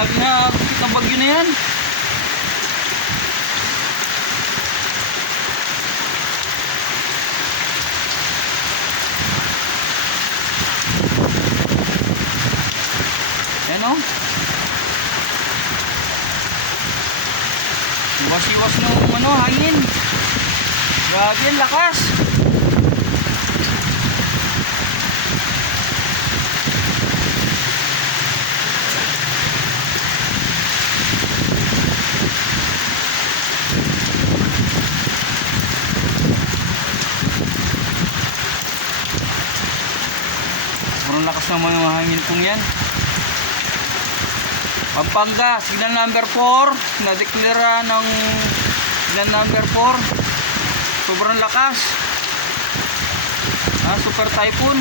Grabe na, kita bagyo na yan. Yan o. Iwas-iwas ng hangin. Grabe ang lakas. Sobrang lakas naman ng hangin kong yan. Pampanga, signal number 4, na-declare ng signal number 4. Sobrang lakas. Super typhoon.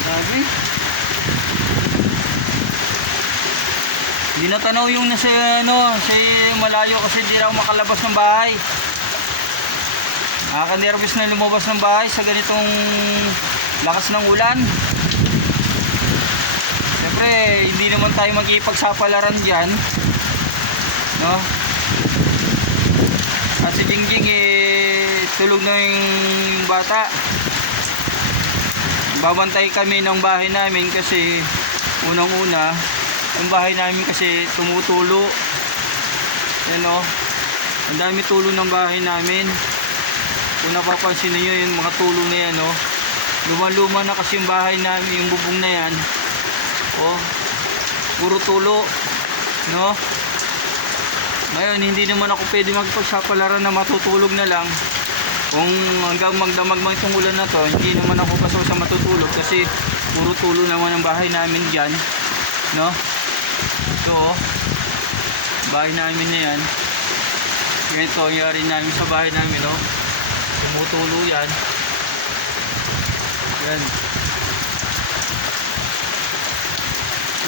Grabe. Hindi na tanaw yung nasa sa malayo kasi hindi na ako makalabas ng bahay. Nakaka-nervous na lumabas ng bahay sa ganitong lakas ng ulan. Siyempre, hindi naman tayo mag-ipagsapalaran dyan, no? At si Jingjing tulog na yung bata. Babantay kami ng bahay namin kasi unang-una yung bahay namin kasi tumutulo. Yan o, ang dami tulo ng bahay namin. Kung napapansin niyo yung mga tulo na yan, oh, luma-luma na kasi yung bahay namin, yung bubong na yan, oh, puro tulo, no? Ngayon hindi naman ako pwede magpagsapalaran na matutulog na lang. Kung hanggang magdamag itong ulan na to, hindi naman ako paso sa matutulog kasi puro tulo naman ang bahay namin dyan, no? Ito, oh, bahay namin na yan. Ganito ang yari namin sa bahay namin, oh, tumutulo yan. Yan.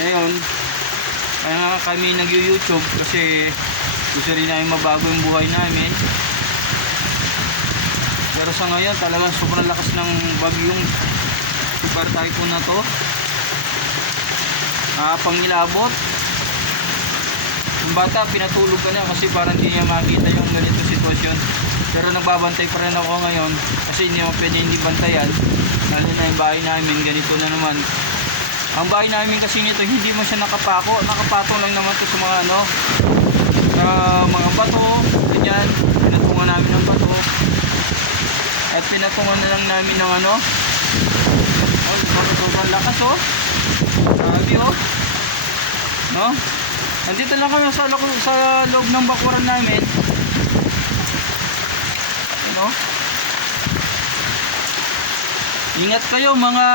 Ngayon kami nag-YouTube kasi gusto rin namin mabago yung buhay namin. Pero sa ngayon talagang sobrang lakas ng bagyong super typhoon na to. Pangilabot. Yung bata pinatulog ka na kasi parang hindi niya makita yung ganito sitwasyon. Pero nagbabantay pa rin ako ngayon kasi hindi mo pwede hindi bantayan. Lalo na yung bahay namin, ganito na naman. Ang bahay namin kasi nito hindi mo siya nakapako. Nakapatong lang naman to sa mga mga bato, ganyan. Pinatungan namin ng bato. At pinatungan na lang namin ng sobrang lakas, oh. Grabe, oh. No? Nandito lang kami sa loob ng bakuran namin. Ano? Ingat kayo mga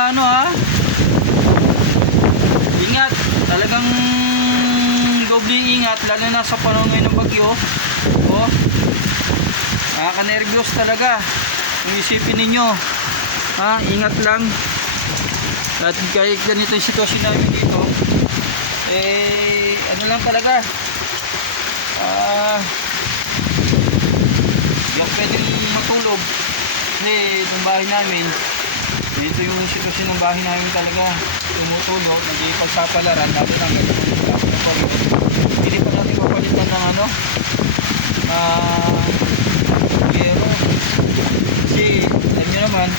ingat. Talagang doble ingat lalo na sa panahon ngayon ng bagyo. Oh. Nakaka-nervyos talaga. Kung isipin ninyo, ingat lang. At kahit ganito yung sitwasyon namin dito, ano lang talaga, hindi ako pwedeng matulog kasi itong bahay namin, dito yung sitwasyon ng bahay namin talaga, tumutulog, nag-ipagsapalaran natin ang ganito. Hindi pa natin papalitan ng yero kasi alam nyo naman,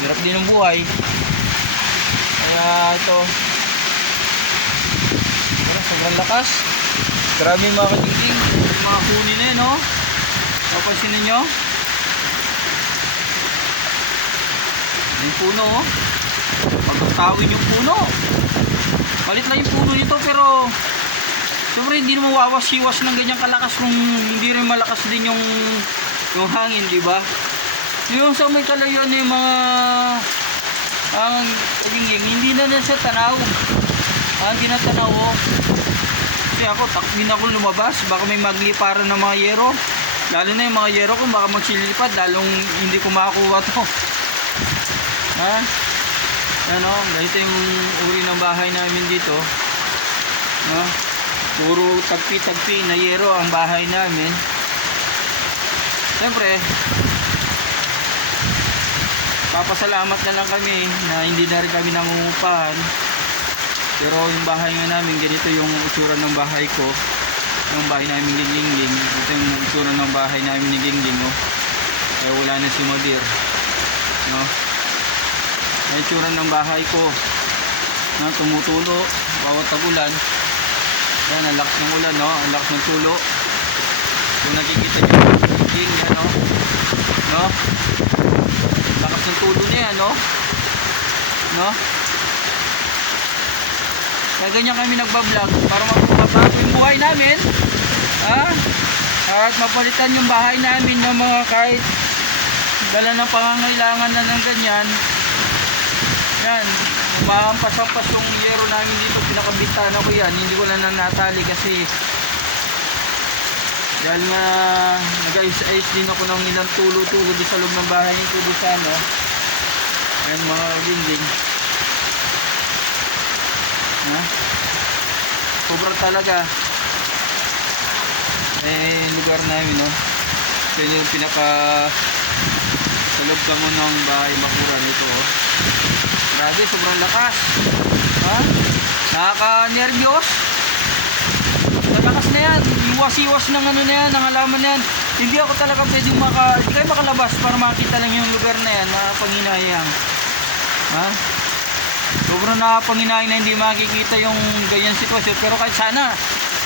hirap din ang buhay. Kaya ito, sobrang lakas. Grabe mga kajingking, mga huni na yun, no? Napansin ninyo yung puno, oh. Pagkatawin yung puno, palit lang yung puno nito, pero siyempre hindi naman wawas-iwas ng ganyang kalakas kung hindi rin malakas din yung hangin, di ba? Yung sa may kalayuan yung mga hindi na siya tanaw. Hindi na tanaw, oh. Kasi ako takmin ako lumabas, baka may magliparan ng mga yero, lalo na yung mga yero ko baka magsilipad, lalong hindi ko makakuha to. Ano, ganito yung uri ng bahay namin dito, no? Puro tagpi-tagpi na yero ang bahay namin. Siyempre, papasalamat na lang kami na hindi na rin kami nangungupahan. Pero yung bahay nga namin, ganito yung itsura ng bahay ko. Yung bahay namin ni Gingging. Ito yung itsura ng bahay namin ni Gingging, oh. Kaya wala na si Modir, no? Yung itsura ng bahay ko na tumutulo bawat tagulan. Yan, ang lakas ng ulan, no? Ang lakas ng tulo. Kung nakikita nyo yung Gingging, yan, no? No? Lakas ng tulo niya, no? No? Kaya ganyan kami nagbablog para mapapago yung buhay namin, ha? At mapalitan yung bahay namin ng mga kahit dala ng pangangailangan na ng ganyan. Yan, umahampas-hampas yung yero namin dito, pinakabintana ko yan, hindi ko na natali kasi dahil nga nag-ayos-ayos din ako ng ilang tulo-tulo di sa loob ng bahay nito di sa ano. Ayan mga Gingging, ha? Sobrang talaga lugar namin, no? Ito yung pinaka sa loob kamo ng bahay Bakuran ito, oh. Grabe, sobrang lakas, ha? Nakaka-nervyos sa lakas na yan, iwas-iwas ng ano na yan, ng halaman na yan. Hindi ako talaga pwedeng hindi kayo makalabas para makita lang yung lugar na yan, nakapanginayang, ha? Sobrang nakapanginayang na hindi makikita yung ganyan sitwasyon. Pero kahit sana,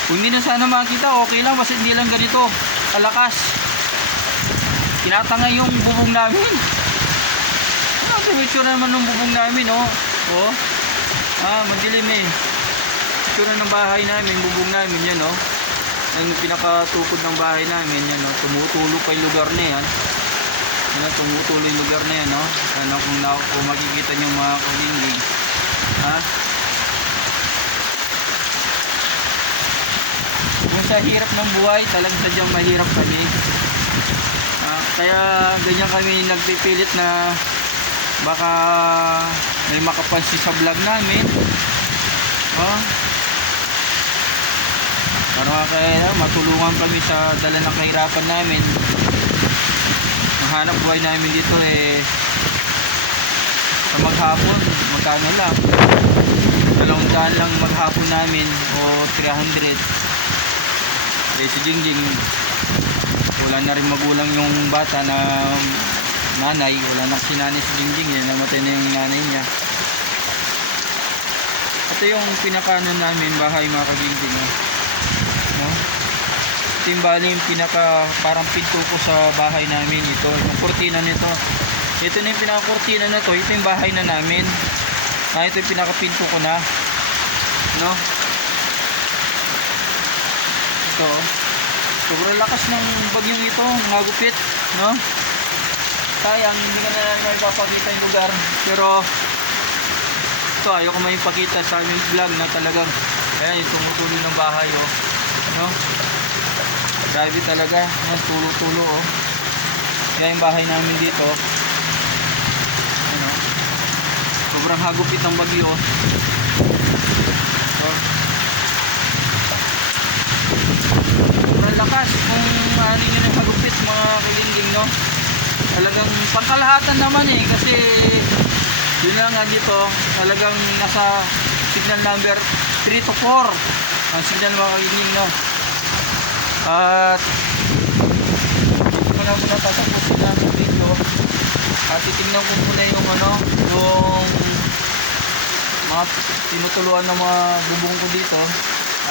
kung hindi na sana makita, okay lang, basta hindi lang ganito kalakas. Tinatangay yung bubong namin. Itsura naman ng bubong namin, oh. Oh. Madilim eh. Itsura ng bahay namin, bubong namin yan, oh. Ang pinakatukod ng bahay namin yan, oh. Tumutulo pa yung lugar na yan. Yan, tumutulo yung lugar na yan, oh. Ano, kung makikita nyo mga Gingging, ha? Kung sa hirap ng buhay, talagang sadyang mahirap kami. Kaya ganyan kami nagpipilit na baka may makapansin sa vlog namin, para kaya matulungan kami sa dala ng kahirapan namin. Ang hanap buhay namin dito sa maghapon, magkano lang, 200 lang maghapon namin o 300. Si Gingging, wala na rin magulang yung bata na nanay, wala na si nanay si Gingging, namatay na yung nanay niya. Ito yung pinakano namin bahay mga Gingging, no? Ito yung bali yung pinaka parang pinto ko sa bahay namin. Ito yung kurtina nito, ito na yung pinaka kurtina na to, ito yung bahay na namin. Ito yung pinaka pinto ko na, no? Ito, sobrang lakas ng bagyong ito, magupit, no? Sayang, hindi ka na may papakita yung lugar. Pero ito, ayoko may ipakita sa aming vlog na talagang ayan, yung tumutuloy ng bahay, oh, no? Grabe talaga, ayan, tulo-tulo, oh. Ayan yung bahay namin dito, ano, sobrang hagupit ng bagyo, oh. Sobrang lakas kung ano yun yung hagupit mga Gingging, no? Talagang pangkalahatan naman kasi yun lang nga dito, talagang nasa signal number 3 to 4 ang signal mga Gingging, no? At muna muna tatapusin namin dito at titignan ko muna yung ano, yung mga tinutuluan ng mga bubong ko dito.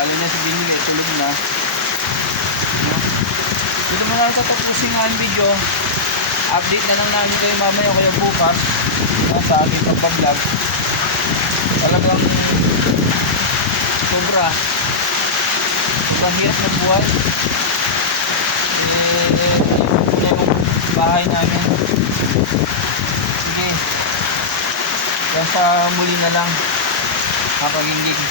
Alam niya si Gingging tulog na, no? Dito muna tatapusin ang video. Update na lang namin kayo mamaya o kaya bukas sa ating pagpa-vlog. Talagang sobrang hirap ng buhay. Ayun na yung bahay namin. Sige, kaya sa muli na lang, Gingging.